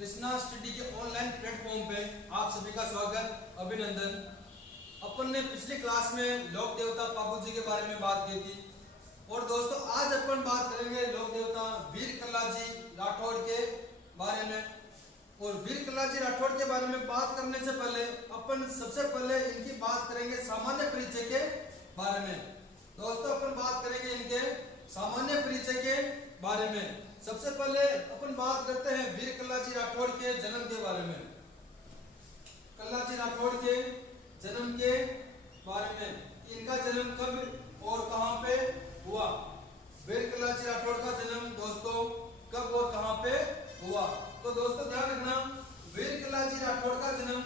Krishna study के online platform पे आप सभी का स्वागत, अभिनंदन। अपन ने पिछली क्लास में लोक देवता पापू जी के बारे में बात की थी और दोस्तों आज अपन बात करेंगे लोक देवता वीर कल्लाजी राठौड़ के बारे में। और वीर कल्लाजी राठौड़ के बारे में बात करने से पहले अपन सबसे पहले इनकी बात करेंगे सामान्य परिचय के बारे में। दोस्तों अपन बात करेंगे इनके सामान्य परिचय के बारे में। सबसे पहले अपन बात करते हैं वीर कल्लाजी राठौड़ के जन्म के बारे में। कल्लाजी राठौड़ के जन्म के बारे में, इनका जन्म कब और कहां पे हुआ। वीर कल्लाजी राठौड़ का जन्म दोस्तों कब और कहां पे हुआ, तो दोस्तों ध्यान रखना, वीर कल्लाजी राठौड़ का जन्म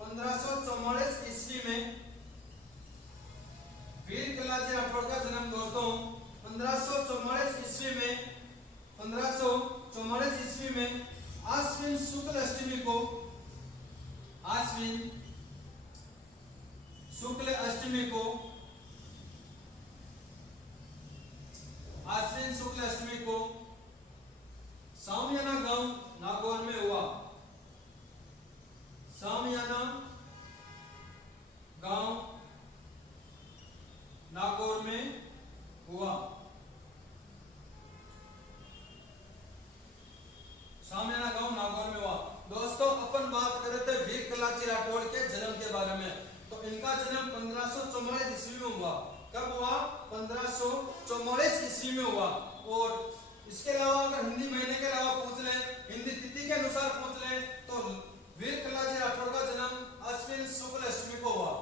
1544 ईस्वी में। वीर कल्लाजी राठौड़ का जन्म दोस्तों 1544 ईस्वी में 1544 ईस्वी में आश्विन शुक्ल अष्टमी को, आश्विन शुक्ल अष्टमी को, आश्विन शुक्ल अष्टमी को सामियाना गांव नागौर में हुआ। सामियाना गांव नागौर में हुआ। सामियाना गांव नागौर में हुआ। दोस्तों अपन बात कर रहे थे वीर कल्लाजी राठौड़ के जन्म के बारे में, तो इनका जन्म 1544 ईस्वी में हुआ। कब हुआ? 1544 ईस्वी में हुआ। और इसके अलावा अगर हिंदी महीने के अलावा पूछ ले, हिंदी तिथि के अनुसार पूछ ले, तो वीर कल्लाजी राठौड़ का जन्म आश्विन शुक्ल अष्टमी को हुआ।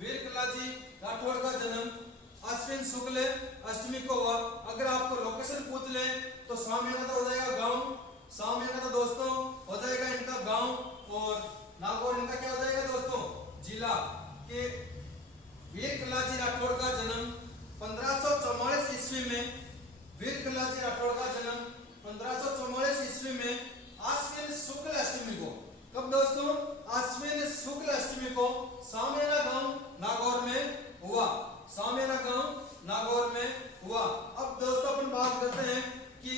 वीर कल्लाजी राठौड़ का जन्म आश्विन शुक्ल अष्टमी को हुआ। अगर आपको लोकेशन पूछ ले तो सामियाना तो हो जाएगा गांव, सामियाना तो दोस्तों हो जाएगा इनका गांव, और नागौर इनका क्या हो जाएगा दोस्तों, जिला। के वीर कल्लाजी राठौड़ का जन्म 1544 ईस्वी में, वीर कल्लाजी राठौड़ का जन्म 1544 ईस्वी में आश्विन शुक्ल अष्टमी को। कब दोस्तों? आश्विन शुक्ल अष्टमी को सामियाना गांव नागौर में हुआ। सामियाना गांव नागौर में हुआ। अब दोस्तों अपन बात करते हैं कि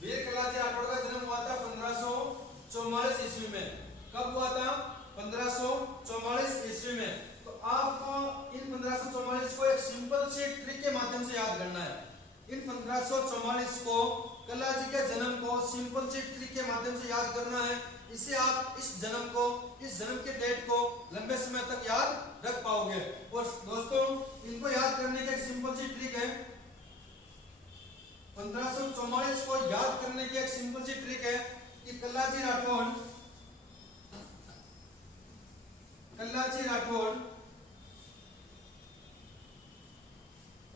वीर कल्लाजी राठौड़ का जन्म हुआ था 1544 ईस्वी में। कब हुआ था? 1544 ईस्वी में। तो आपको इन 1544 को एक सिंपल सी ट्रिक के माध्यम से याद करना है। इन 1544 को, कल्लाजी के जन्म को सिंपल सी ट्रिक के माध्यम से याद करना है। इससे आप इस जन्म को, इस जन्म के डेट को लंबे समय तक याद रख पाओगे। और दोस्तों इनको याद करने की एक सिंपल सी ट्रिक है। 1544 को याद करने की एक सिंपल सी ट्रिक है कि कल्लाजी राठौड़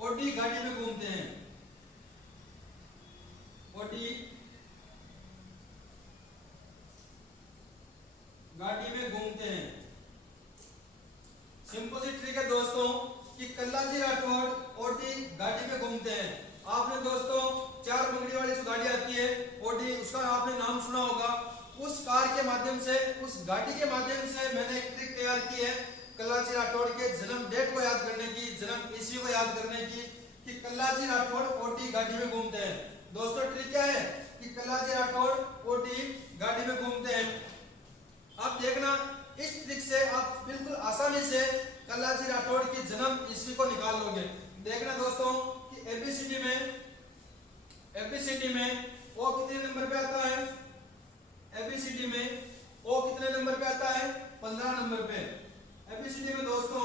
ओडी गाड़ी में घूमते हैं। ओडी गाड़ी में घूमते हैं। सिंपल सी ट्रिक है दोस्तों कि कल्लाजी राठौड़ ओडी गाड़ी में घूमते हैं। आपने दोस्तों चार बंगड़ी वाली जो गाड़ी आती है ओडी, उसका आपने नाम सुना होगा। उस कार के माध्यम से, उस गाड़ी के माध्यम से मैंने एक ट्रिक तैयार की है कल्लाजी राठौड़ के जन्म डेट को याद करने की, जन्म ईस्वी को याद करने की, कि कल्लाजी राठौड़ ओडी गाड़ी में घूमते हैं। दोस्तों ट्रिक क्या है कि कल्लाजी राठौड़ ओडी गाड़ी में घूमते हैं। आप देखना, इस ट्रिक से आप बिल्कुल आसानी से कल्लाजी राठौड़ की जन्म ईस्वी को निकाल लोगे। देखना दोस्तों कि एबीसीडी में ओ कितने नंबर पे आता है? एबीसीडी में ओ कितने नंबर पे आता है? 15 नंबर पे। एबीसीडी में दोस्तों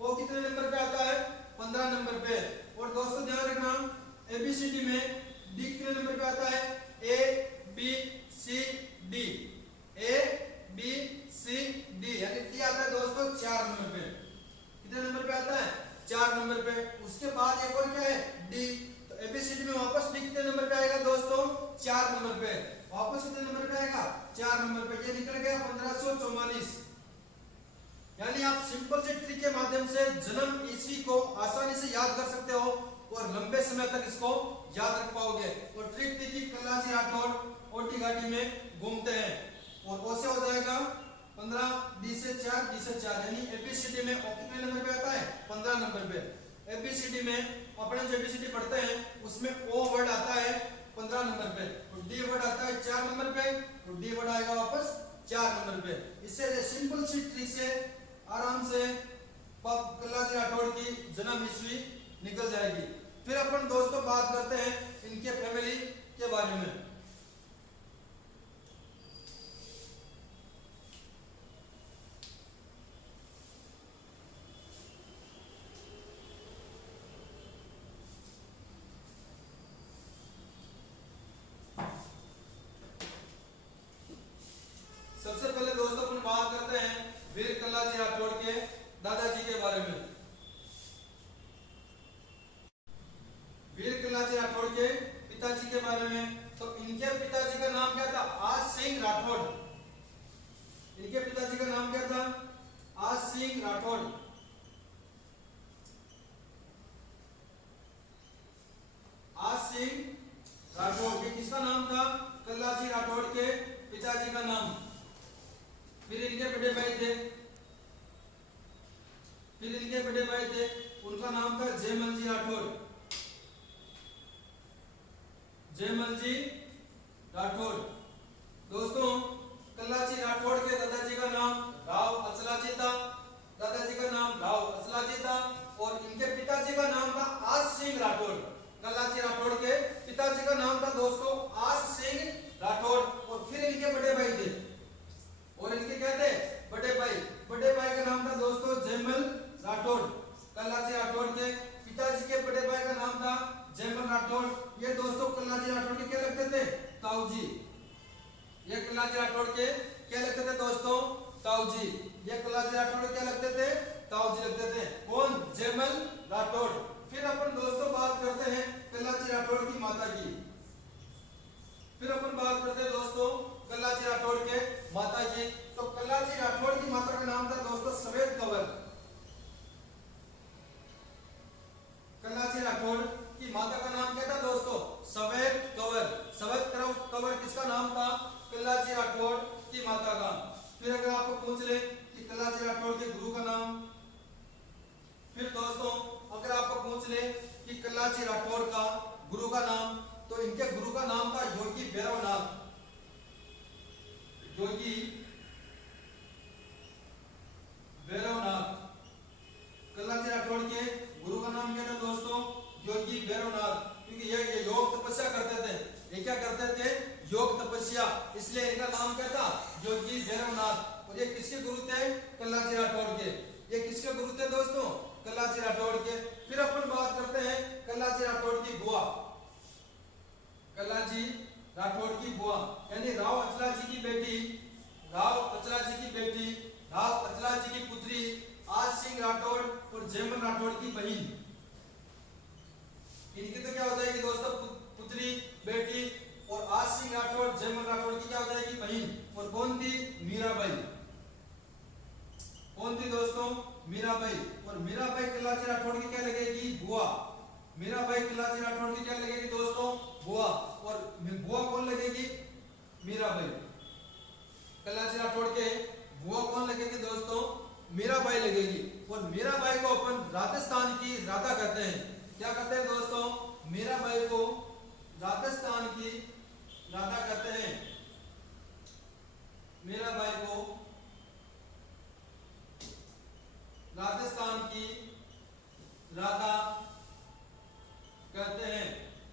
ओ कितने नंबर पे आता है? 15 नंबर पे। और दोस्तों ध्यान रखना, एबीसीडी में डी कितने नंबर पे आता है? A B C D, A B C D, यानी डी आता है दोस्तों 4 नंबर पे। कितने नंबर पे आता है? 4 नंबर पे। उसके बाद एक और क्या है? डी। तो एबीसीडी में वापस डी कितने नंबर पे आएगा दोस्तों? 4 नंबर पे। वापस कितने नंबर पे आएगा? 4 नंबर पे। ये निकल गया 1544। यानी आप सिंपल से ट्रिक के माध्यम से जन्म ईस्वी को आसानी से याद कर सकते हो और लंबे समय तक इसको याद रख पाओगे। और ट्रिक थी कि कल्लाजी राठौड़ ओडी गाड़ी में घूमते हैं। और ओ से हो जाएगा 15, डी से 4, डी से 4, यानी एबीसीडी में ओ कितने नंबर पे आता है? 15 नंबर पे। एबीसीडी में अपने जो एबीसीडी पढ़ते हैं उसमें ओ वर्ड आता है 15 नंबर पे, और डी वर्ड आता है 4 नंबर पे, और डी वर्ड से आराम से कल्लाजी राठौड़ की जन्म ईस्वी निकल जाएगी। फिर अपन दोस्तों बात करते हैं इनके फैमिली के बारे में। सबसे पहले दोस्तों अपन बात करते हैं वीर कल्लाजी राठौड़ के दादाजी के बारे में। वीर कल्लाजी राठौड़ के पिताजी के बारे में, तो इनके पिताजी का नाम क्या था? आज सिंह राठौड़। इनके पिताजी का नाम क्या था? आज सिंह राठौड़। आज सिंह राठौड़, ये किसका नाम था? कल्लाजी राठौड़ के पिताजी का नाम। फिर इनके बड़े भाई थे, उनका नाम था जयमल जी राठौड़। जयमल जी राठौड़। दोस्तों कल्लाजी राठौड़ के दादाजी का नाम राव अचलाजी था। दादाजी का नाम राव अचलाजी था और इनके पिताजी का नाम था आज सिंह राठौड़। कल्लाजी राठौड़ के पिताजी का नाम था दोस्तों आज सिंह राठौड़। और फिर इनके बड़े भाई थे, और इनके क्या थे? बड़े भाई का नाम था दोस्तों जयमल राठौड़। कल्लाजी राठौड़ के पिताजी के बड़े भाई का नाम था जयमल राठौड़। ये दोस्तों कल्लाजी राठौड़ के क्या लगते थे? ताऊजी। ये कल्लाजी राठौड़ के क्या लगते थे दोस्तों? ताऊजी। ये कल्लाजी राठौड़ के क्या लगते थे? ताऊजी लगते थे। कौन? जयमल राठौड़। फिर अपन दोस्तों बात करते हैं कल्लाजी राठौड़ की माता की। फिर अपन बात करते हैं दोस्तों कल्लाजी राठौड़ के माता की। तो कल्लाजी राठौड़ की माता का नाम था दोस्तों सफेद कंवर। कल्लाजी राठौड़ की माता का नाम क्या था दोस्तों? सफेद कंवर। सफेद कंवर किसका नाम था? कल्लाजी राठौड़ की माता का। फिर अगर आपको पूछ ले कि कल्लाजी राठौड़ के गुरु का नाम, फिर दोस्तों अगर आपको पूछ ले कि कल्लाजी राठौड़ का गुरु का नाम, तो इनके गुरु का नाम था योगी भैरवनाथ। योगी भैरवनाथ। कल्लाजी राठौड़ के गुरु का नाम क्या था दोस्तों? योगी भैरवनाथ। क्योंकि ये योग तपस्या करते थे। ये क्या करते थे? योग तपस्या, इसलिए इनका नाम क्या था? योगी भैरवनाथ। और ये किसके गुरु थे? कल्लाजी राठौड़ के। ये किसके गुरु थे दोस्तों? कल्लाजी राठौड़ के। फिर अपन बात करते हैं कल्लाजी राठौड़ की बुआ। कल्लाजी राठौड़ की बुआ यानी राव अचलाजी की बेटी, राव अचलाजी की बेटी, राव अचलाजी की पुत्री आज सिंह राठौड़ और जयमल राठौड़ की बहन। इनकी तो क्या हो जाएगी दोस्तों? पुत्री, बेटी। और आज सिंह राठौड़ जयमल राठौड़ की क्या हो जाएगी? बहन। और कौन थी? मीराबाई। कौन थी दोस्तों? मीराबाई। और मीराबाई कल्लाजी राठौड़ की क्या लगेगी? बुआ। मीराबाई कल्लाजी राठौड़ की क्या लगेगी दोस्तों? बुआ। और बुआ कौन लगेगी? मीराबाई। कल्लाजी राठौड़ के बुआ कौन लगेगी दोस्तों? मीराबाई लगेगी। और मीराबाई को अपन राजस्थान की राधा कहते हैं। क्या कहते हैं दोस्तों? मीराबाई को राजस्थान की राधा कहते हैं। मीराबाई को राजस्थान की राधा कहते हैं।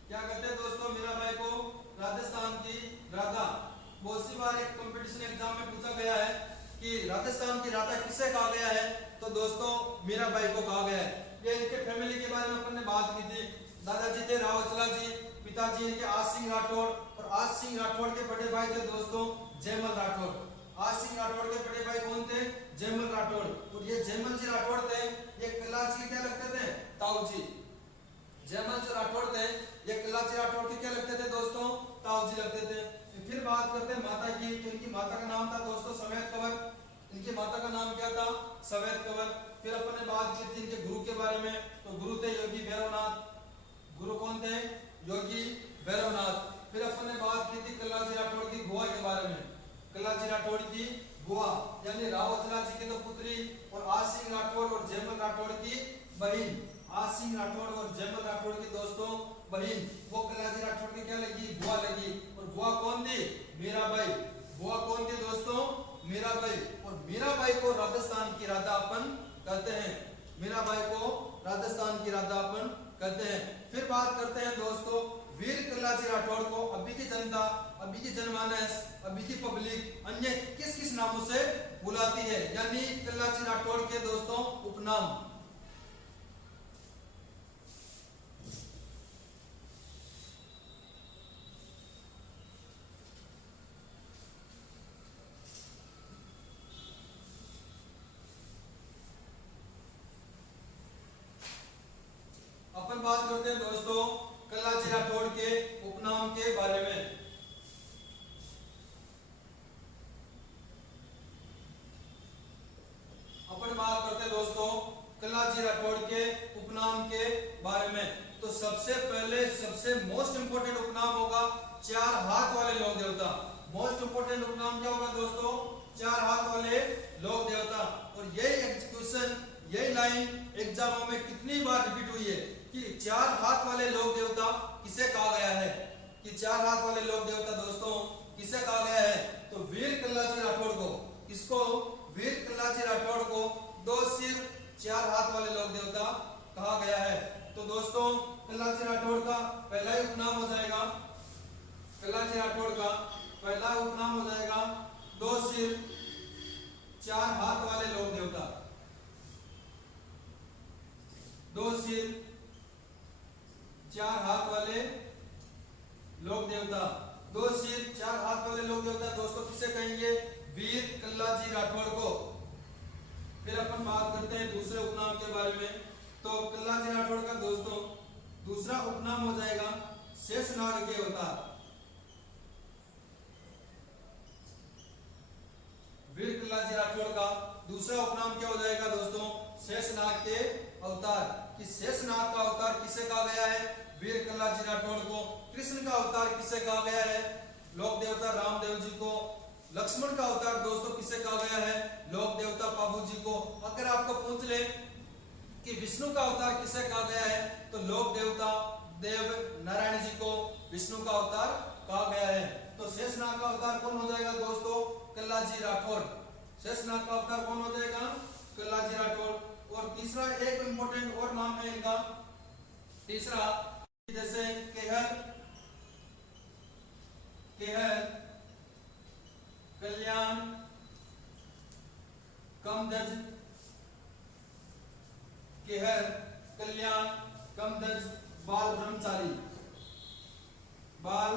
क्या कहते हैं दोस्तों? मीराबाई को राजस्थान की राधा। बहुत सी बार एक कंपटीशन एग्जाम में पूछा गया है कि राजस्थान की राधा किसे कहा गया है, तो दोस्तों मीराबाई को कहा गया है। ये इनके फैमिली के बारे में अपन ने बात की थी। दादाजी थे राव अचलाजी, पिताजी इनके आज सिंह राठौड़, और आज सिंह राठौड़ के बड़े भाई थे दोस्तों जयमल राठौड़। आज सिंह राठौड़ के बड़े भाई कौन थे? जयमल राठौड़। और ये जयमल जी राठौड़ थे, ये कल्लाजी के क्या लगते थे? ताऊजी। जयमल जी राठौड़ थे, ये कल्लाजी राठौड़ के क्या लगते थे दोस्तों? ताऊजी लगते थे। फिर बात करते हैं माता की। तो इनकी माता का नाम था दोस्तों सफेद कंवर। इनकी माता का नाम क्या था? सफेद कंवर। फिर अपन ने बात की थी इनके गुरु के बारे में, तो गुरु थे योगी भैरवनाथ। गुरु कौन थे? योगी भैरवनाथ। फिर अपन ने बात की थी कल्लाजी राठौड़ की बुआ के बारे में। कल्लाजी राठौड़ की बुआ यानी राव अचलाजी की तो पुत्री, और आज सिंह राठौड़ और जयमल राठौड़ की बहन। आज सिंह राठौड़ और जयमल राठौड़ की दोस्तों बहन, वो कल्लाजी राठौड़ की क्या लगी? बुआ लगी। और बुआ कौन थी? मीराबाई। बुआ कौन थी दोस्तों? मीराबाई, और मीराबाई को राजस्थान की राधा अपन कहते हैं। मीराबाई को राजस्थान की राधा अपन कहते हैं। फिर बात करते हैं दोस्तों वीर कल्लाजी राठौड़ को अभी की जनता, अभी की जनमानस, अभी की पब्लिक अन्य किस किस नामों से बुलाती है, यानी कल्लाजी राठौड़ के दोस्तों उपनाम। अपन बात करते हैं दोस्तों कल्लाजी राठौड़ के उपनाम के बारे में। अपन बात करते हैं दोस्तों कल्लाजी राठौड़ के उपनाम के बारे में। तो सबसे पहले सबसे मोस्ट इंपोर्टेंट उपनाम होगा चार हाथ वाले लोक देवता। मोस्ट इंपोर्टेंट उपनाम क्या होगा दोस्तों? चार हाथ वाले लोक देवता। और यही क्वेश्चन, यही लाइन एग्जामों में कितनी बार रिपीट हुई है कि चार हाथ वाले लोक देवता किसे कहा गया है, कि चार हाथ वाले लोक देवता दोस्तों किसे कहा गया है? तो वीर कल्लाजी राठौड़ को। किसको? वीर कल्लाजी राठौड़ को दो सिर चार हाथ वाले लोक देवता कहा गया है। तो दोस्तों कल्लाजी राठौड़ का पहला ही उपनाम हो जाएगा, कल्लाजी राठौड़ का पहला उपनाम हो जाएगा दो सिर चार हाथ वाले लोक देवता। दो सिर चार हाथ वाले लोक देवता। दो सिर चार हाथ वाले लोक देवता दोस्तों किसे कहेंगे? वीर कल्लाजी राठौड़ को। फिर अपन बात करते हैं दूसरे उपनाम के बारे में। तो कल्लाजी राठौड़ का दोस्तों दूसरा उपनाम हो जाएगा शेषनाग के अवतार। वीर कल्लाजी राठौड़ का दूसरा उपनाम क्या हो जाएगा दोस्तों? शेषनाग के अवतार। कि शेषनाग का अवतार किसे कहा गया है? वीर कल्लाजी राठौड़ को। कृष्ण का अवतार किसे कहा गया है? लोक देवता रामदेव जी को। लक्ष्मण का अवतार दोस्तों किसे कहा गया है? लोक देवता पाबू जी को। अगर आपको पूछ ले कि विष्णु का अवतार किसे कहा गया है, तो लोक देवता देव नारायण जी को विष्णु का अवतार कहा गया है। तो शेषनाग का अवतार कौन हो जाएगा दोस्तों? कल्लाजी राठौड़। शेषनाग का अवतार कौन हो जाएगा? कल्लाजी राठौड़। और तीसरा एक इंपॉर्टेंट और नाम है इनका, तीसरा जैसे केहर, केहर, कल्याण, कमदज, केहर, कल्याण, कमदज, बाल ब्रह्मचारी, बाल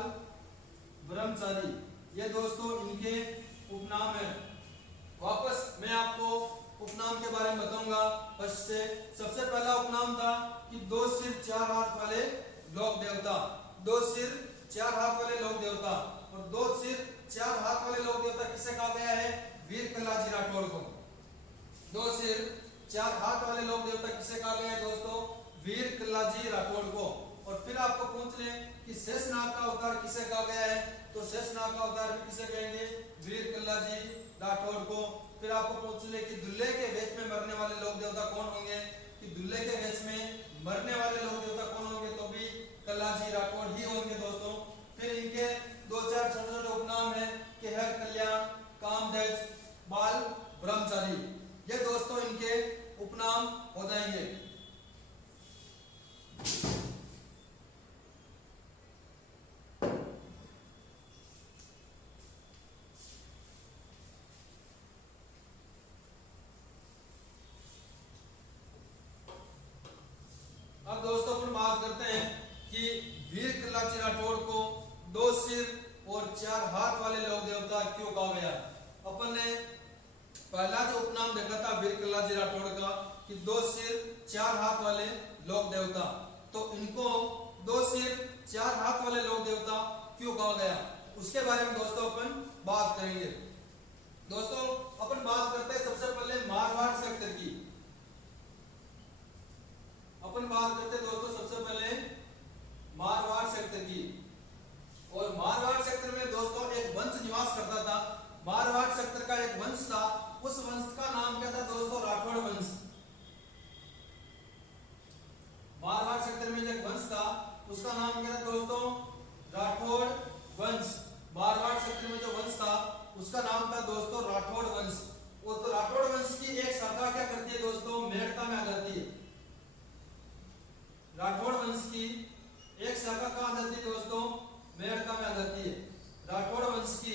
ब्रह्मचारी, ये दोस्तों इनके उपनाम है। वापस मैं आपको उपनाम के बारे में बताऊंगा फर्स्ट से। सबसे पहला उपनाम था कि दो सिर चार हाथ वाले लोक देवता। दो सिर चार हाथ वाले लोक देवता। और दो सिर चार हाथ वाले लोक देवता किसे कहा गया है? वीर कल्लाजी राठौड़ को। दो सिर चार हाथ वाले लोक देवता किसे कहा गया है दोस्तों? वीर कल्लाजी राठौड़ को। और फिर आपको पूछ ले कि शेषनाग का अवतार किसे कहा गया है, तो शेषनाग का अवतार भी किसे कहेंगे? वीर कल्लाजी राठौड़ को। फिर आपको पूछ ले कि दुल्हे के वेश में मरने वाले लोक देवता कौन होंगे, कि दुल्हे के वेश में मरने वाले लोक देवता कौन होंगे, तो भी कल्लाजी राठौड़ ही होंगे दोस्तों। फिर इनके दो चार छोटे छोटे उपनाम है, केहर, कल्याण, कामदज, बाल ब्रह्मचारी। ये दोस्तों इनके उपनाम हो जाएंगे। अब दोस्तों अपन बात करते हैं कि वीर कल्लाजी राठौड़ को दो सिर और चार हाथ वाले लोक देवता क्यों कहा गया। अपन ने पहला जो उपनाम देखा था वीर कल्लाजी राठौड़ का कि दो सिर चार हाथ वाले लोक देवता, तो इनको दो सिर चार हाथ वाले लोक देवता क्यों कहा गया, उसके बारे में दोस्तों अपन बात करेंगे। दोस्तों अपन बात करते हैं सबसे पहले मारवाड़ सेक्टर की। अपन बात करते हैं दोस्तों सबसे पहले मारवाड़ सेक्टर की। और मारवाड़ सेक्टर में दोस्तों एक वंश निवास करता था। मारवाड़ सेक्टर का एक वंश था, उस वंश का नाम क्या था दोस्तों? राठौड़ वंश। मारवाड़ सेक्टर में जो एक वंश था उसका नाम क्या था दोस्तों? राठौड़ वंश। मारवाड़ सेक्टर में जो वंश था उसका नाम था दोस्तों राठौड़ वंश। वो तो राठौड़ वंश की एक शाखा क्या करती है दोस्तों, मेड़ता में आ जाती है। राठौड़ वंश की एक शाखा कहां आ जाती है दोस्तों, मेड़ता में आ जाती है। राठौड़ वंश की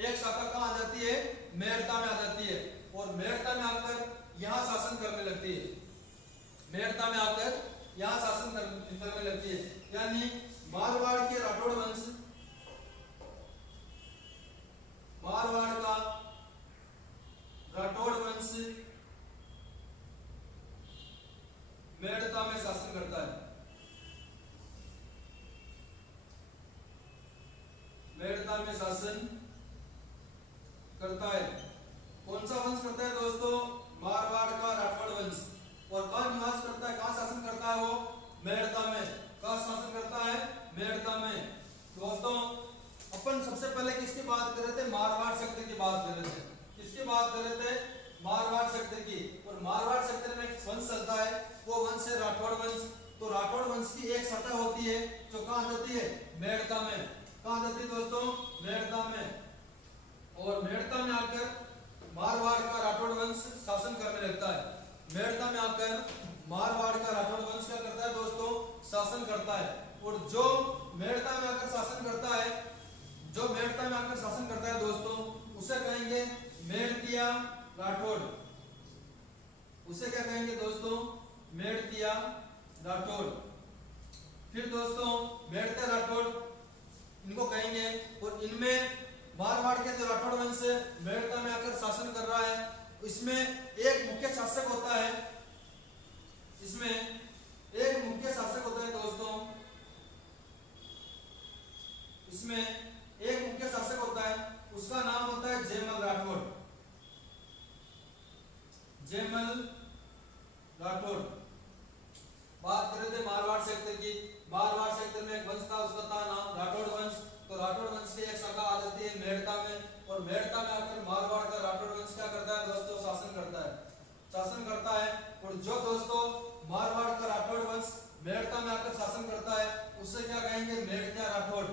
एक शाखा कहां आ जाती है, मेड़ता में आ जाती है। और मेड़ता में आकर यहां शासन करने लगती है। मेड़ता में आकर यहां शासन करने लगती है। यानी मारवाड़ के राठौड़ वंश, मारवाड़ का राठौड़ वंश मेड़ता में शासन करता है। मेड़ता में शासन करता है। कौन सा वंश करता है दोस्तों, मारवाड़ का राठौड़ वंश। और कहां निवास करता है, कहां शासन करता है वो, मेड़ता में। कहां शासन करता है, मेड़ता में। दोस्तों अपन सबसे पहले किसकी बात कर रहे थे, मारवाड़ क्षेत्र की बात कर रहे थे। किसकी बात कर रहे थे, मारवाड़ क्षेत्र की। और मारवाड़ क्षेत्र में एक वंश चलता है, वो वंश है राठौड़ वंश। तो राठौड़ वंश की एक शाखा होती है जो कहां जाती है, मेड़ता में। कहां जाती है दोस्तों, मेड़ता में। और मेड़ता में आकर मारवाड़ का राठौड़ वंश शासन करने लगता है। मेड़ता में आकर मारवाड़ का राठौड़ वंश क्या करता है दोस्तों, शासन करता है। और जो मेड़ता में आकर शासन करता है, जो मेड़ता में आकर शासन करता है दोस्तों, उसे कहेंगे मेड़तिया राठौड़। उसे क्या कहेंगे दोस्तों, मेड़तिया राठौड़। फिर दोस्तों मेड़ते राठौड़ इनको कहेंगे। और इनमें मारवाड़ के जो राठौड़ वंश मेड़ता में आकर शासन कर रहा है, इसमें एक मुख्य शासक होता है। इसमें एक मुख्य शासक होता है दोस्तों, इसमें एक मुख्य शासक होता है, उसका नाम होता है जयमल राठौड़। जयमल राठौड़। बात कर रहे थे मारवाड़ क्षेत्र की। मारवाड़ क्षेत्र में एक वंश था, उसका था नाम राठौड़ वंश। तो राठौड़ वंश की एक शाखा आ जाती है मेड़ता में। और मेड़ता में आकर मारवाड़ का राठौड़ वंश क्या करता है दोस्तों, शासन करता है। शासन करता है। और जो दोस्तों मारवाड़ का राठौड़ वंश मेड़ता में आकर शासन करता है, उसे क्या कहेंगे, मेड़तिया राठौड़।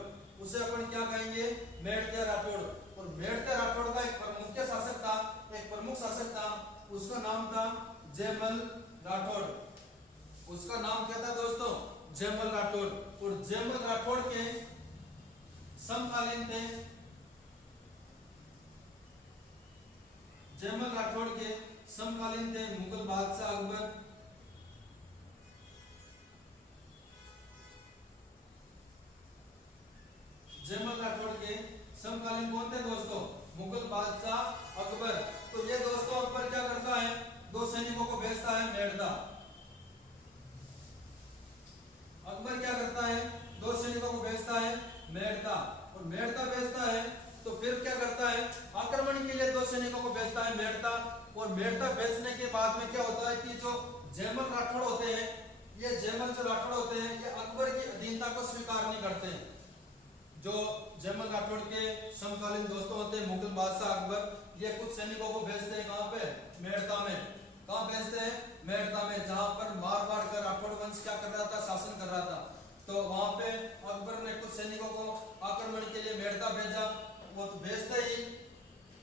उसे अपन क्या कहेंगे, मेड़तिया राठौड़। और मेड़तिया राठौड़ का एक मुख्य शासक था, एक प्रमुख शासक था, उसका नाम था जयमल राठौड़। उसका नाम क्या था दोस्तों, जयमल राठौड़। और जयमल राठौड़ के समकालीन थे, जयमल राठौड़ के समकालीन थे मुगल बादशाह अकबर। जयमल राठौड़ के समकालीन कौन थे दोस्तों, मुगल बादशाह अकबर। तो ये दोस्तों अकबर क्या करता है, दो सैनिकों को भेजता है मेड़ता। अकबर क्या करता है, दो सैनिकों को भेजता है मेड़ता। और मेड़ता भेजता है तो फिर क्या करता है, आक्रमण के लिए दो सैनिकों को भेजता है मेड़ता। और मेड़ता भेजने के बाद में क्या होता है कि जो जयमल राठौड़ होते हैं, ये जयमल जो राठौड़ होते हैं, ये अकबर की अधीनता को स्वीकार नहीं करते हैं। जो जयमल राठौड़ के समकालीन दोस्तों होते हैं मुगल बादशाह अकबर, ये कुछ सैनिकों को भेजते हैं कहां पे, मेड़ता में। कहां भेजते हैं, मेड़ता में, जहां पर मारवाड़ का राठौड़ वंश क्या कर रहा था, शासन कर रहा था। तो वहां पे अकबर ने कुछ सैनिकों को आक्रमण के लिए मेड़ता भेजा। वो तो भेजते ही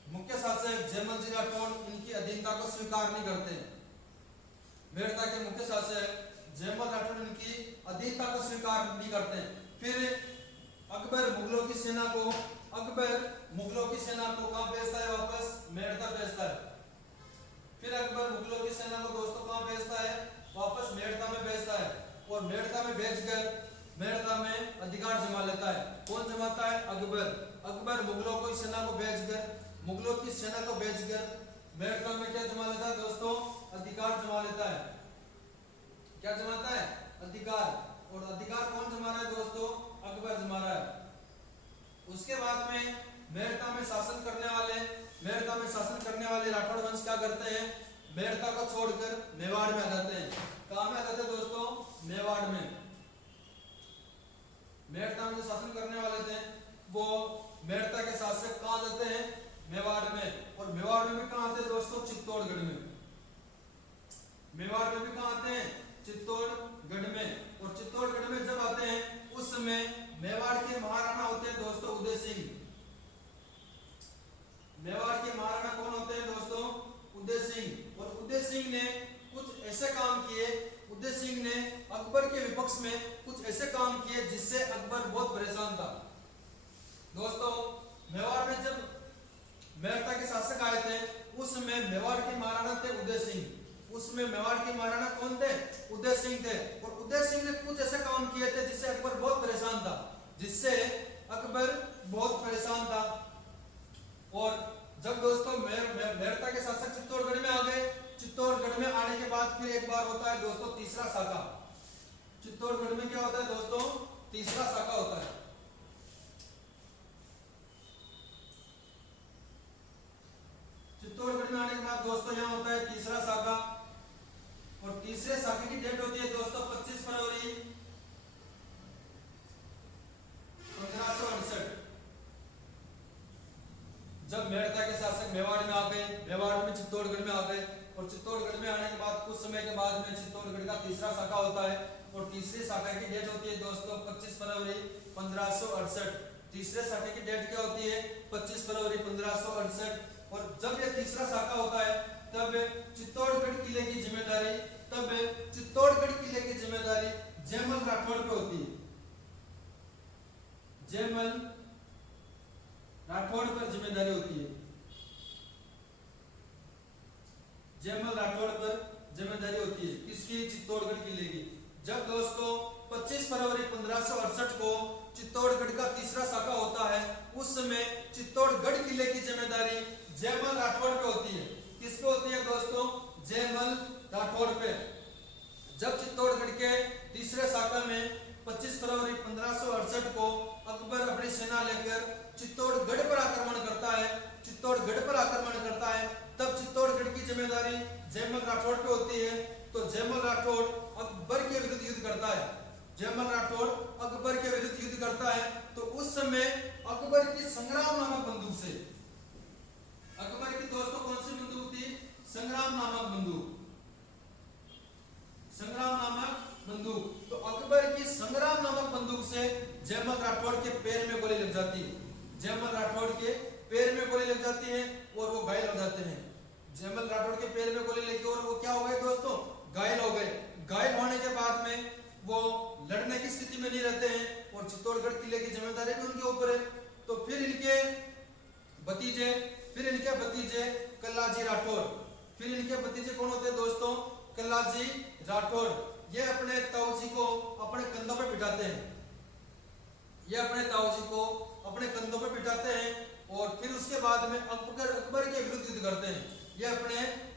मुख्य शासक जयमल जी राठौड़ इनकी अधीनता को स्वीकार नहीं करते। मेड़ता के मुख्य शासक जयमल राठौड़ इनकी अधीनता को स्वीकार नहीं करते। फिर अकबर मुगलों की सेना को कहां भेजता है, वापस मेड़ता भेजता है। फिर अकबर मुगलों की सेना को दोस्तों कहां भेजता है, वापस मेड़ता में भेजता है। और मेड़ता में भेजकर मेड़ता में अधिकार जमा लेता है। कौन जमाता है, अकबर। अकबर मुगलों की सेना को भेजकर मेड़ता में क्या जमा लेता है दोस्तों, अधिकार जमा लेता है। क्या जमाता है, अधिकार। और अधिकार कौन जमा रहा है दोस्तों, अकबर जमा रहा है। उसके बाद में मेड़ता में शासन करने वाले राठौड़ वंश क्या करते हैं, मेड़ता को छोड़कर मेवाड़ में आ जाते हैं। कहां में आ जाते हैं दोस्तों, मेवाड़ में। मेड़ता में जो शासन करने वाले थे वो मेड़ता के शासक कहां जाते हैं, मेवाड़ में। और मेवाड़ में भी कहां आते हैं दोस्तों, चित्तौड़गढ़ में। मेवाड़ में भी कहां आते हैं, चित्तौड़गढ़ में। और चित्तौड़गढ़ में जब आते हैं उस समय मेवाड़ के महाराणा होते हैं दोस्तों उदय सिंह। किए जिससे अकबर बहुत परेशान था। दोस्तों मेवाड़ में जब मेड़ता के शासक आए थे उसमें मेवाड़ के महाराणा थे उदय सिंह। उसमें मेवाड़ के महाराणा कौन थे? उदय सिंह थे। और उदय सिंह ने कुछ ऐसे काम किए थे जिससे अकबर बहुत परेशान था, जिससे अकबर बहुत परेशान था। और जब दोस्तों मेड़ता के शासक चित्तौड़गढ़ में आ गए, चित्तौड़गढ़ में आने के बाद फिर एक बार होता है दोस्तों तीसरा साका। चित्तौड़गढ़ में क्या होता है दोस्तों? तीसरा साका होता है। चित्तौड़गढ़ में आने के बाद दोस्तों यहाँ होता है तीसरा साका। और तीसरे साके की डेट होती है दोस्तों 25 फरवरी 1568। जब मेड़ता के शासक मेवाड़ में आ गए, मेवाड़ में चित्तौड़गढ़ में आ गए, और चित्तौड़गढ़ में आने के बाद कुछ समय के बाद में चित्तौड़गढ़ का तीसरा शाखा होता है। और तीसरे शाखा की डेट होती है दोस्तों 25 फरवरी 1568। तीसरे शाखा की डेट क्या होती है? 25 फरवरी 1568। और जब यह तीसरा शाखा होता है तब चित्तौड़गढ़ किले की जिम्मेदारी जयमल राठौड़ पे होती है। जयमल राठौड़ पर जिम्मेदारी होती है। जयमल राठौड़ पर जिम्मेदारी होती है किसकी? चित्तौड़गढ़ किले की। जब दोस्तों 25 फरवरी 1568 को चित्तौड़गढ़ का तीसरा शाखा होता है उस समय चित्तौड़गढ़ किले की जिम्मेदारी जयमल राठौड़ पे होती है। किस पे होती है दोस्तों? जयमल राठौड़ पे। जब चित्तौड़गढ़ के तीसरे शाखा में 25 फरवरी 1568 को अकबर अपनी सेना लेकर चित्तौड़गढ़ पर आक्रमण करता है, तब चित्तौड़गढ़ की जिम्मेदारी जयमल राठौड़ पे होती है। तो जयमल राठौड़ अकबर के विरुद्ध युद्ध करता है। तो उस समय अकबर की संग्राम नामक बंदूक से, अकबर की दोस्तों कौन सी बंदूक थी? संग्राम नामक बंदूक। तो अकबर की संग्राम नामक बंदूक से जयमल राठौड़ के पैर में गोली लग जाती है। जयमल राठौड़ के पैर में गोली लग जाती है और वो घायल हो जाते हैं। जयमल राठौड़ के पैर में गोली लगी और वो क्या हो गए दोस्तों? घायल हो गए। घायल होने के बाद में वो लड़ने की स्थिति में नहीं रहते हैं और चित्तौड़गढ़ किले की जिम्मेदारी भी उनके ऊपर है। तो फिर इनके भतीजे कल्लाजी राठौड़। फिर इनके भतीजे कौन होते हैं दोस्तों? कल्लाजी राठौड़। ये अपने ताऊजी को अपने कंधों पे बिठाते हैं। और फिर उसके बाद में अकबर के विरुद्ध युद्ध करते हैं। ये अपने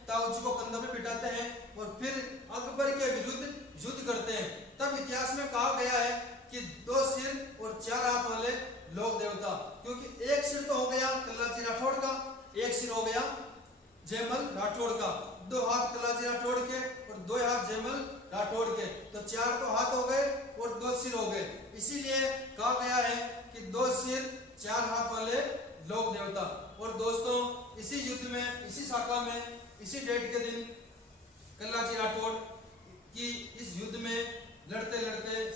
ताऊजी को कंधों पे बिठाते हैं और फिर अकबर के विरुद्ध युद्ध करते हैं। तब इतिहास में कहा गया है कि 2 सिर और 4 हाथ वाले लोक देवता, क्योंकि एक सिर तो हो गया कल्लाजी राठौड़ का, एक सिर हो गया जयमल राठौड़ का, 2 हाथ कल्लाजी राठौड़ के और 2 हाथ जयमल राठौड़ के, तो 4 तो हाथ हो गए और 2 सिर हो गए। इसीलिए कहा गया है कि 2 सिर 4 हाथ वाले लोक देवता। और दोस्तों इसी युद्ध में, इसी शाखा में, इसी डेट के दिन कल्लाजी राठौड़ की इस युद्ध में लड़ते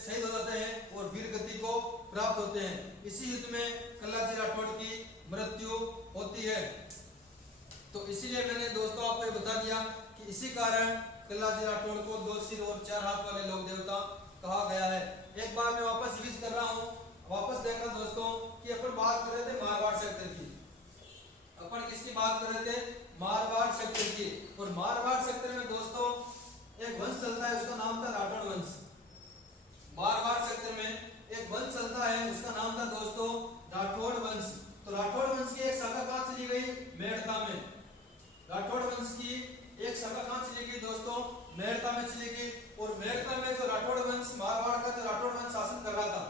शहीद हो जाते हैं और वीर गति को प्राप्त होते हैं। इसी युद्ध में कल्लाजी राठौड़ की मृत्यु होती है। तो इसीलिए मैंने दोस्तों आपको ये बता दिया कि इसी कारण कल्लाजी राठौड़ को 2 सिर और 4 हाथ वाले लोक देवता कहा गया है। एक बार मैं वापस रिवीज कर रहा हूँ, वापस देखना दोस्तों कि अपन बात कर रहे थे मारवाड़ सेक्टर की। अपन किसकी बात कर रहे थे? मारवाड़ सेक्टर की। और मारवाड़ सेक्टर में दोस्तों एक वंश चलता है, उसका नाम था राठौड़ वंश। मारवाड़ सेक्टर में एक वंश चलता है, उसका नाम था दोस्तों राठौड़ वंश। तो राठौड़ वंश की एक शाखा कहां चली गई? मेड़ता में। राठौड़ वंश की एक शाखा कहां चली गई दोस्तों? मेड़ता में चली गई। और मेड़ता में जो राठौड़ वंश, मारवाड़ का जो राठौड़ वंश शासन कर रहा था,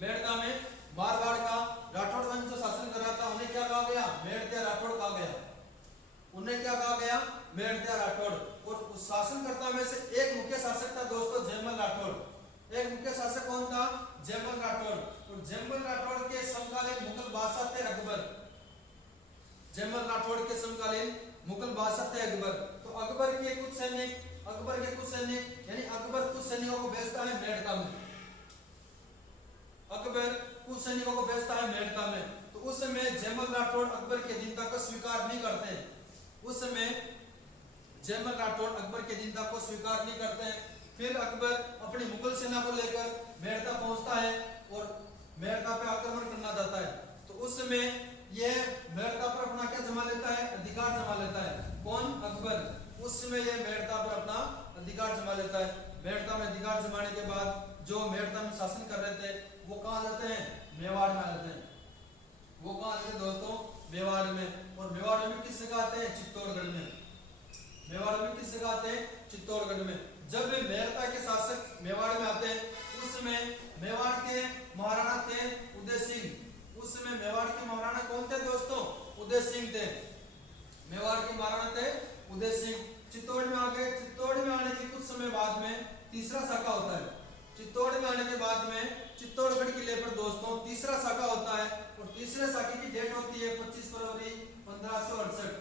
मेड़ता में मारवाड़ का राठौड़ वंश जो शासन कर रहा था, उन्हें क्या कहा गया? मेड़ता राठौड़ कहा गया। उन्हें क्या कहा गया? मेड़ता राठौड़। और उस शासनकर्ता में से एक मुख्य शासक था दोस्तों जयमल राठौड़। एक मुख्य शासक कौन था? जयमल राठौड़। और जयमल राठौड़ के समकालीन मुगल बादशाह थे अकबर। जयमल राठौड़ के समकालीन मुगल बादशाह थे अकबर। तो अकबर के कुछ सैनिक यानी अकबर कुछ सैनिकों को भेजता है मेड़ता में। तो उस समय जयमल राठौड़ अकबर के अधीनता को स्वीकार नहीं करते हैं। उस समय जयमल राठौड़ अकबर के अधीनता को स्वीकार नहीं करते हैं। फिर अकबर अपनी मुगल सेना को लेकर मेड़ता पहुंचता है और मेड़ता पे आक्रमण करना चाहता है, तो उस समय ये मेड़ता पर अपना क्या जमा लेता है, अधिकार जमा लेता है। कौन, अकबर। उस समय ये मेड़ता पर अपना अधिकार जमा लेता है। मेड़ता में अधिकार जमाने के बाद जो मेड़ता में शासन कर रहे थे वो कहाँ जाते हैं, मेवाड़ में आ जाते हैं। वो कहाँ आते हैं दोस्तों, मेवाड़ में। और मेवाड़ में किस जगह आते हैं, चित्तौड़गढ़ में। मेवाड़ में किस जगह आते हैं, चित्तौड़गढ़ में। जब मेड़ता के शासक मेवाड़ में आते हैं उस समय मेवाड़ के महाराणा थे उदय सिंह। उस समय मेवाड़ के महाराणा कौन थे दोस्तों, उदय सिंह थे। मेवाड़ के महाराणा थे उदय सिंह। चित्तौड़ में आ गए। चित्तौड़ में आने के कुछ समय बाद में तीसरा शाखा होता है। चित्तौड़ में आने के बाद में चित्तौड़गढ़ किले पर दोस्तों तीसरा शाखा होता है और तीसरे शाखे की डेट होती है 25 फरवरी 1568।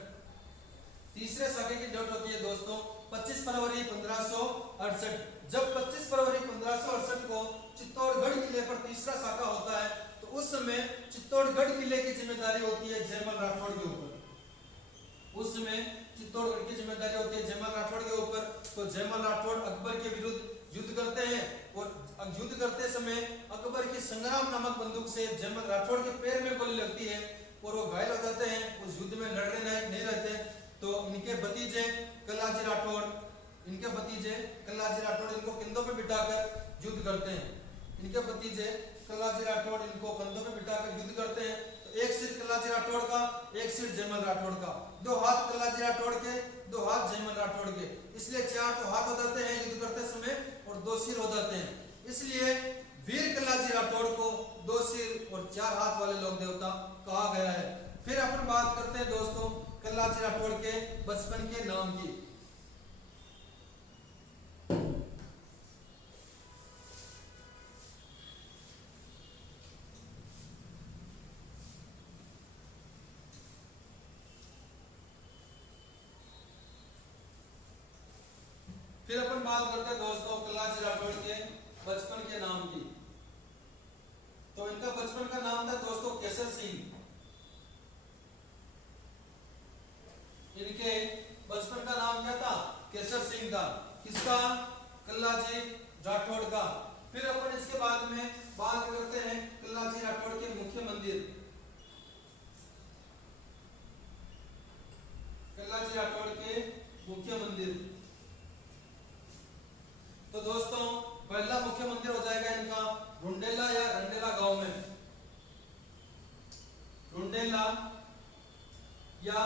तीसरे शाखे की डेट होती है दोस्तों 25 फरवरी 1568। जब 25 फरवरी 1568 को चित्तौड़गढ़ किले पर तीसरा शाखा होता है तो उस समय चित्तौड़गढ़ किले की जिम्मेदारी होती है जयमल राठौड़ के ऊपर। उस समय चित्तौड़गढ़ की जिम्मेदारी होती है जयमल राठौड़ के ऊपर। तो जयमल राठौड़ अकबर के विरुद्ध युद्ध करते हैं और युद्ध करते समय अकबर की संग्राम नामक बंदूक से जयमल राठौड़ के पैर में गोली लगती है और वो घायल हो जाते हैं। उस युद्ध में लड़ने लायक नहीं रहते। तो इनके भतीजे कल्लाजी राठौड़ इनको कंधों पे बिठाकर युद्ध करते हैं। इनके भतीजे कल्लाजी राठौड़ इनको कंधों पे बिठाकर युद्ध करते हैं। तो एक सिर कल्लाजी राठौड़ का, एक सिर जयमल राठौड़ का, दो हाथ कल्लाजी राठौड़ के, दो हाथ जयमल राठौड़ के, इसलिए चार तो हाथ हो जाते हैं युद्ध करते समय और दो सिर हो जाते हैं। इसलिए वीर कल्लाजी राठौड़ को दो सिर और चार हाथ वाले लोक देवता कहा गया है। फिर अपन बात करते हैं दोस्तों कल्लाजी राठौड़ के बचपन के नाम की। फिर अपन बात करते हैं दोस्तों कल्लाजी राठौड़ के बचपन के नाम की। तो इनका बचपन का नाम था दोस्तों केसर सिंह। इनके बचपन का नाम क्या था, केसर सिंह था। किसका, कल्लाजी राठौड़ का। फिर अपन इसके बाद में बात करते हैं कल्लाजी राठौड़ के मुख्य मंदिर। कल्लाजी राठौड़ के मुख्य मंदिर। तो दोस्तों पहला मुख्य मंदिर हो जाएगा इनका रुंडेला या रंडेला गांव में। रुंडेला या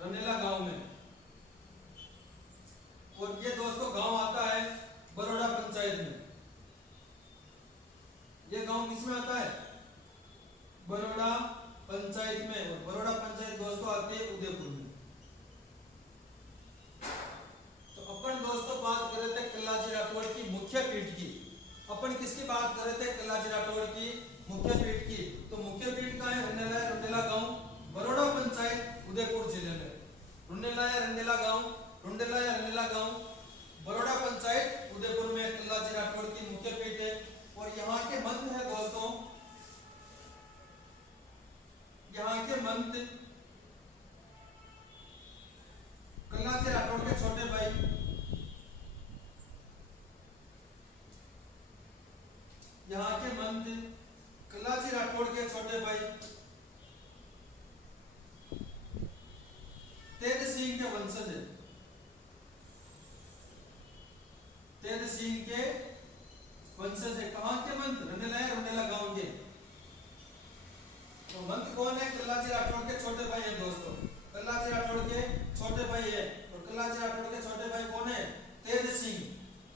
रंडेला गांव में। और ये दोस्तों गांव आता है बरोड़ा पंचायत में। ये गांव किस में आता है, बरोड़ा पंचायत में। और बरोड़ा पंचायत दोस्तों आती है उदयपुर में। तो अपन दोस्तों बात कर रहे थे कल्लाजी राठौड़ की मुख्य पीठ की। अपन किसकी बात कर रहे थे, कल्लाजी राठौड़ की मुख्य पीठ की। तो मुख्य पीठ का है रुंडेला गांव, बरोड़ा पंचायत उदयपुर जिले में। रुंडेला या रंडेला गांव, बरोड़ा पंचायत उदयपुर में कल्लाजी राठौड़ की मुख्य पीठ है। और यहाँ के मंत्र है दोस्तों, यहाँ के मंत्र कल्लाजी राठौड़ के छोटे भाई, यहाँ के मंत्र कल्लाजी राठौड़ के छोटे भाई तेज सिंह के वंशज है। तेज सिंह के वंशज है। कहां के मंत्र, रुंडेला गांव के। तो मंत्र कौन है, कल्लाजी राठौड़ के छोटे भाई है दोस्तों। कल्लाजी राठौड़ के छोटे भाई है। और कल्लाजी राठौड़ के छोटे भाई कौन है, तेज सिंह।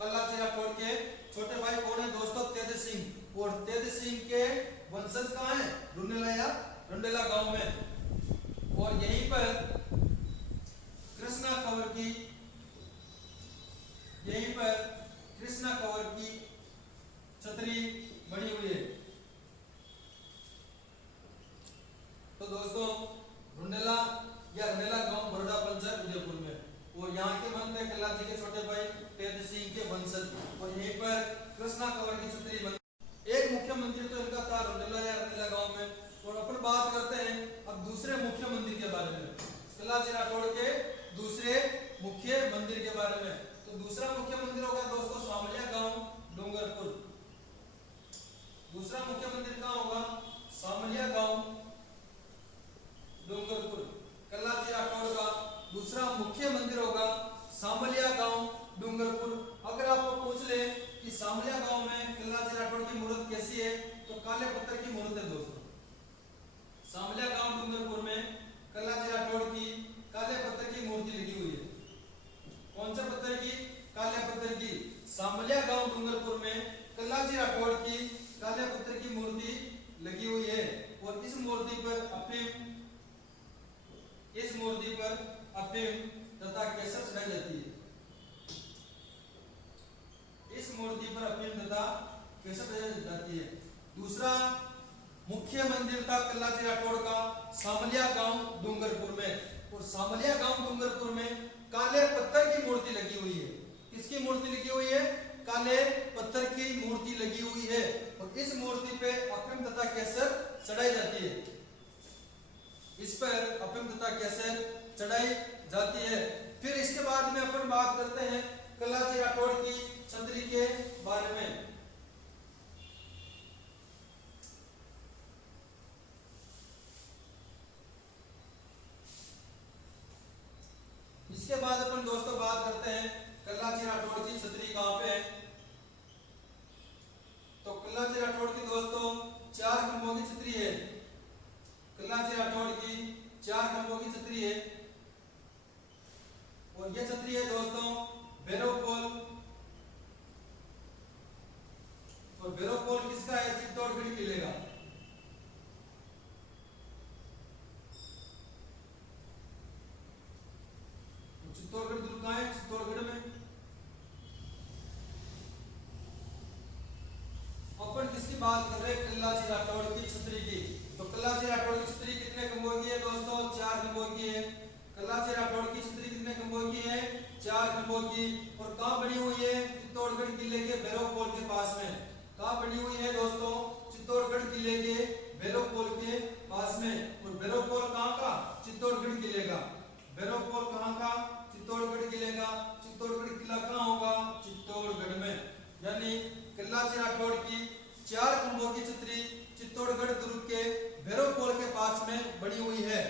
कल्लाजी राठौड़ के छोटे भाई कौन है दोस्तों, तेज सिंह। और तेज सिंह के वंशज कहां है, रुंडेला या रंडेला गांव में। और यहीं पर कृष्णा कंवर की, यहीं पर कृष्णा कंवर की छतरी बनी हुई है। तो दोस्तों रुंडेला या रंडेला गांव बरोड़ा पंचायत उदयपुर में। और यहाँ के मंत्री कल्लाजी के छोटे भाई तेज सिंह के वंशज। और यहीं पर कृष्णा कंवर की छतरी बनी। एक मुख्य मंदिर तो इनका था रुंडेला या रंडेला गांव में। और अपन बात करते हैं अब दूसरे मुख्य मंदिर के बारे में, कल्लाजी राठौड़ के दूसरे मुख्य मंदिर के बारे में। तो दूसरा मुख्य मंदिर होगा दोस्तों स्वामलिया गांव डूंगरपुर। दूसरा मुख्य मंदिर कहाँ होगा? सामलिया गांव डूंगरपुर। कल्लाजी राठौड़ का दूसरा मुख्य मंदिर होगा सामलिया गांव डूंगरपुर। अगर आपको पूछ ले कि सामलिया गांव में कल्लाजी राठौड़ की मूर्त कैसी है, तो काले पत्थर की मूर्त है दोस्तों। सामलिया गांव डूंगरपुर में कल्लाजी राठौड़ की काले पत्थर की मूर्ति लगी हुई है। कौन सा पत्थर की? काले पत्थर की। सामलिया गांव डूंगरपुर में कल्लाजी राठौड़ की काले पत्थर की मूर्ति लगी हुई है। और इस मूर्ति पर अफीम तथा केसर चढ़ाई जाती है। इस मूर्ति पर अफीम तथा केसर चढ़ाई जाती है। दूसरा मुख्य मंदिर था कल्लाजी राठौड़ का सामलिया गांव डूंगरपुर में। और सामलिया गांव डूंगरपुर में काले पत्थर की मूर्ति लगी हुई है। किसकी मूर्ति लगी हुई है? काले पत्थर की मूर्ति लगी हुई है। और इस मूर्ति पे अफीम तथा केसर चढ़ाई जाती है। इस पर अफीम तथा केसर चढ़ाई जाती है। फिर इसके बाद में अपन बात करते हैं कल्लाजी राठौड़ की छतरी के बारे में। इसके बाद अपन दोस्तों बात करते हैं कल्लाजी राठौड़ की छतरी कहाँ पे है। तो कल्लाजी राठौड़ की दोस्तों 4 खंभों की छतरी है। कल्लाजी राठौड़ की 4 खंभों की छतरी है। और यह छतरी है दोस्तों भैरवपोल। और भैरवपोल किसका है? चित्तौड़गढ़ किले का। चित्तौड़गढ़ दुर्ग कहाँ है? चित्तौड़गढ़ में। अपन किसकी बात कर रहे हैं? कल्लाजी राठौड़ की छतरी की। तो कल्लाजी राठौड़ की छतरी कितने खंभों की है दोस्तों? 4 खंभों की है। कल्लाजी राठौड़ की छतरी कितने खंभों की है? 4 खंभों की। और कहाँ बनी हुई है? चित्तौड़गढ़ किले के भैरवपोल के पास में। कहाँ बनी हुई है दोस्तों? चित्तौड़गढ़ किले के भैरवपोल के पास में। और भैरवपोल कहाँ का? चित्तौड़गढ़ किले का। भैरवपोल कहाँ का? चित्तौड़गढ़ किले का। चित्तौड़गढ़ किला कहाँ होगा? चित्तौड़गढ़ में। यानी कल्लाजी राठौड़ की 4 खंभों की छतरी चित्तौड़गढ़ दुर्ग के भैरवपोल के पास में बनी हुई है।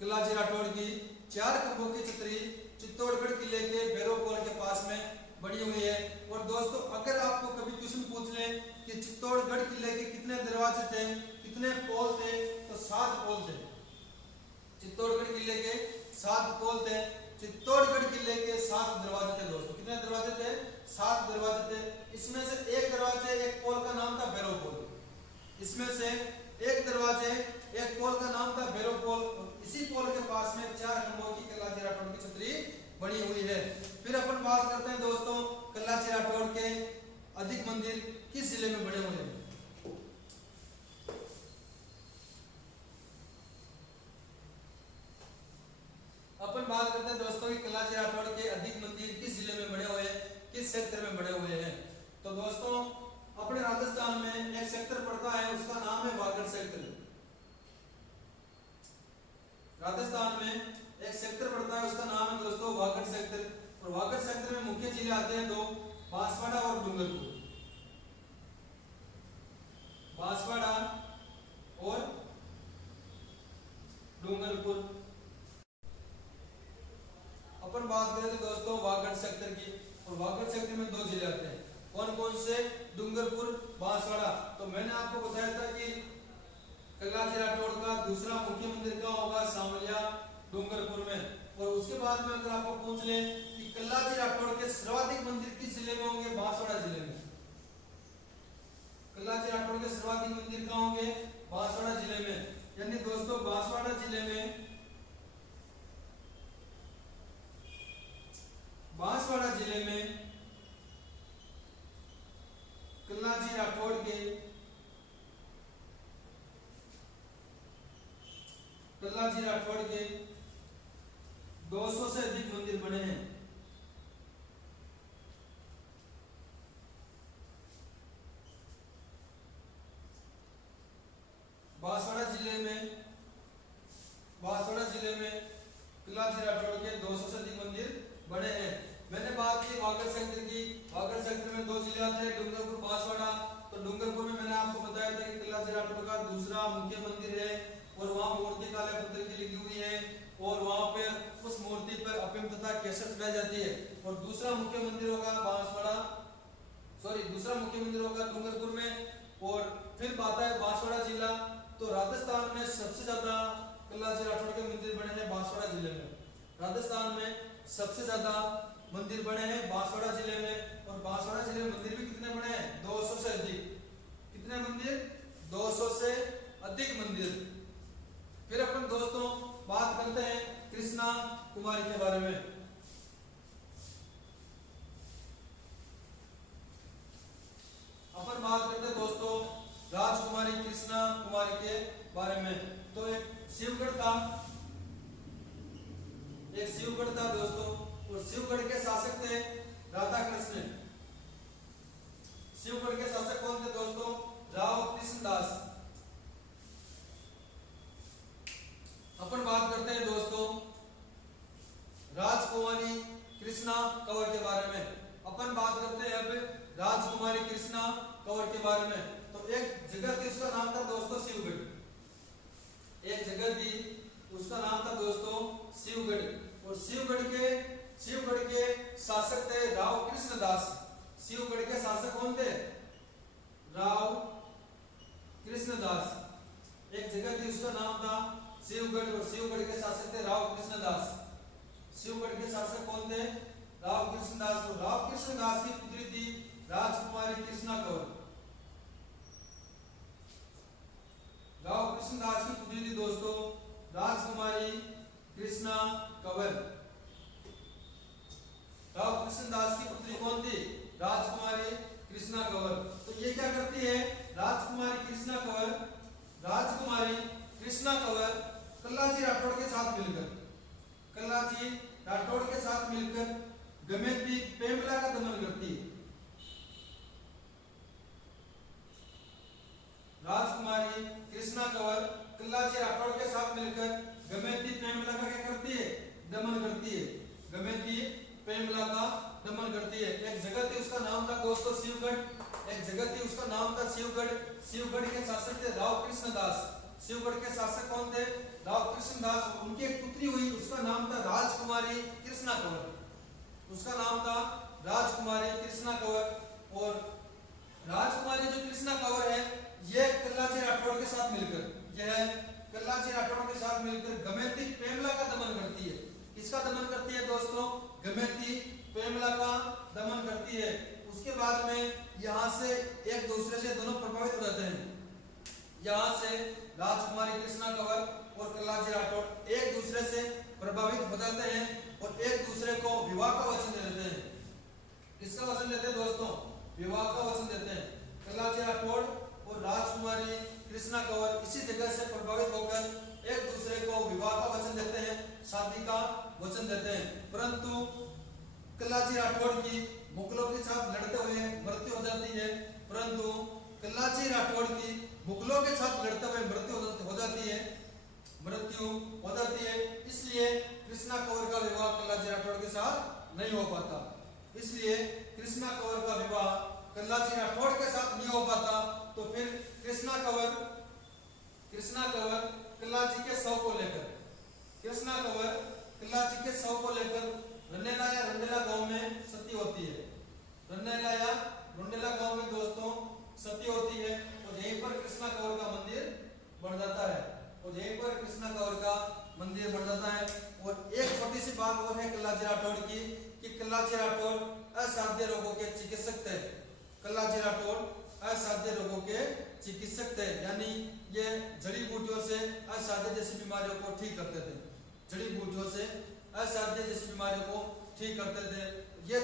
कल्लाजी राठौड़ की 4 खंभों की छतरी चित्तौड़गढ़ किले के भैरवपोल के पास में बनी हुई है। और दोस्तों अगर आपको कभी क्वेश्चन पूछ ले कि चित्तौड़गढ़ किले के कितने दरवाजे थे, कितने पोल थे, तो 7 पोल थे। चित्तौड़गढ़ किले के 7 पोल थे। चित्तौड़गढ़ किले के 7 दरवाजे थे दोस्तों। कितने दरवाजे थे? 7 दरवाजे थे। इसमें से एक दरवाजे, एक पोल का नाम था भैरवपोल। इसमें से एक दरवाजे, एक पोल का नाम था भैरवपोल। इसी पोल के पास में 4 खंभों की कल्लाजी राठौड़ की छतरी बनी हुई है। फिर अपन बात करते हैं दोस्तों कल्लाजी राठौड़ के अधिक मंदिर किस जिले में बने हुए हैं। अपन बात करते हैं दोस्तों कि कल्लाजी राठौड़ के अधिक मंदिर किस जिले में बने हुए हैं, किस सेक्टर में बने हुए हैं। तो दोस्तों अपने राजस्थान में एक सेक्टर पड़ता है, उसका नाम है वागड़ सेक्टर। राजस्थान में एक सेक्टर पड़ता है, उसका नाम है दोस्तों वागड़ सेक्टर। और वागड़ सेक्टर में मुख्य जिले आते हैं 2, बांसवाड़ा और डूंगरपुर। बांसवाड़ा और डूंगरपुर। अपन बात करें तो दोस्तों वागड़ सेक्टर की। और वागड़ सेक्टर में 2 जिले आते हैं। कौन कौन से? डूंगरपुर, बांसवाड़ा। तो मैंने आपको बताया था कि कल्लाजी राठौड़ का दूसरा मुख्य मंदिर कहाँ होगा? सामलिया डूंगरपुर में। और उसके बाद में अगर आपको पूछ ले कि कल्लाजी राठौड़ के सर्वाधिक मंदिर किस जिले में होंगे? बांसवाड़ा जिले में। कल्लाजी राठौड़ के सर्वाधिक मंदिर कहाँ होंगे? बांसवाड़ा जिले में। यानी दोस्तों बांसवाड़ा जिले में, बांसवाड़ा जिले में कल्लाजी राठौड़ के 200 से अधिक मंदिर बने हैं। बांसवाड़ा जिले में कल्लाजी राठौड़ के 200 से अधिक मंदिर बने हैं। मैंने बात की वागड़ सेक्टर की। वागड़ सेक्टर में 2 जिले आते हैं, डूंगरपुर, बांसवाड़ा। तो डूंगरपुर में मैंने आपको बताया था कि किला राठौड़ का दूसरा मुख्य मंदिर है और वहाँ मूर्ति काले पत्थर की लगी हुई है और वहाँ पे उस मूर्ति पर अफीम तथा केसर चढ़ाई जाती है। और दूसरा मुख्य मंदिर होगा दूसरा मुख्य मंदिर होगा डूंगरपुर में। और फिर आता है बांसवाड़ा जिला। तो राजस्थान में सबसे ज्यादा किलाजी राठौड़ के मंदिर बने हैं बांसवाड़ा जिले में। राजस्थान में सबसे ज्यादा मंदिर बने हैं बांसवाड़ा जिले में। और बांसवाड़ा जिले में मंदिर भी कितने बने हैं? 200 से अधिक। कितने मंदिर? 200 से अधिक मंदिर। फिर अपन दोस्तों बात करते हैं कृष्णा कुमारी के बारे में। अपन बात करते हैं दोस्तों राजकुमारी कृष्णा कुमारी के बारे में। तो एक शिवगढ़ था दोस्तों और शिवगढ़ के शासक थे राधा कृष्ण। शिवगढ़ के शासक कौन थे दोस्तों? राव कृष्णदास। अपन बात करते हैं दोस्तों राजकुमारी कृष्णा कंवर के बारे में। अपन बात करते हैं अब राजकुमारी कृष्णा कंवर के बारे में। तो एक जगह थी उसका नाम था दोस्तों शिवगढ़। एक जगह थी उसका नाम था दोस्तों शिवगढ़। और शिवगढ़ के शासक थे राव कृष्णदास। शिवगढ़ के शासक कौन थे? राव कृष्णदास। एक जगह थी उसका नाम था शिवगढ़ और शिवगढ़ के शासक थे राव कृष्णदास। शिवगढ़ के शासक कौन थे? राव कृष्णदास। और राव कृष्णदास की पुत्री थी राजकुमारी कृष्णा कंवर। राव कृष्णदास की पुत्री थी दोस्तों राजकुमारी कृष्णा कंवर। राव कृष्णदास की पुत्री कौन थी? राजकुमारी कृष्णा कंवर। तो ये क्या करती है? राजकुमारी कृष्णा कंवर कल्लाजी राठौड़ के साथ मिलकर दमयंती प्रेमला का दमन करती है। राजकुमारी कृष्णा कंवर कल्लाजी राठौड़ के साथ मिलकर दमयंती प्रेमला का क्या करती है? दमन करती है। दमयंती प्रेमला का दमन करती है। एक जगह थी उसका नाम था दोस्तों शिवगढ़। शिवगढ़ के शासक थे राव कृष्णदास। शिवगढ़ के शासक कौन थे? राव कृष्णदास। उनकी एक पुत्री हुई उसका नाम था राजकुमारी कृष्णा कंवर। उसका नाम था राजकुमारी कृष्णा कंवर। और राजकुमारी जो कृष्णा कंवर है ये कल्लाजी राठौड़ के साथ मिलकर दमयंती प्रेमला का दमन करती है। किसका दमन करती है दोस्तों? दमयंती प्रेमला का दमन करती है। उसके बाद में यहाँ से एक दूसरे से दोनों प्रभावित हो जाते हैं। यहाँ से राजकुमारी कृष्णा कंवर और कल्लाजी राठौड़ एक दूसरे से प्रभावित हो जाते हैं और एक दूसरे को विवाह का वचन दे देते हैं। किसका वचन देते हैं दोस्तों? विवाह का वचन देते हैं। कल्लाजी राठौड़ और राजकुमारी कृष्णा कंवर इसी जगह से प्रभावित होकर एक दूसरे को विवाह का वचन देते हैं, शादी का वचन देते हैं। परंतु कल्लाजी राठौड़ की मुगलों के साथ लड़ते हुए मृत्यु हो जाती है। इसलिए कृष्णा कंवर का विवाह कल्लाजी राठौड़ के साथ नहीं हो पाता। इसलिए कृष्णा कंवर का विवाह कल्लाजी राठौड़ के साथ नहीं हो पाता। तो फिर कृष्णा कंवर कल्लाजी के शव को लेकर रंडेला या रुंडेला गांव में सती होती है। रंडेला या रुंडेला गांव में दोस्तों सती होती है और यहीं पर कृष्णा कंवर का मंदिर बन जाता है। और एक छोटी सी बात और है कल्लाजी राठौड़ की कि कल्लाजी राठौड़ असाध्य रोगों के चिकित्सक थे। यानी ये जड़ी बूटियों से असाध्य जैसी बीमारियों को ठीक करते थे। ये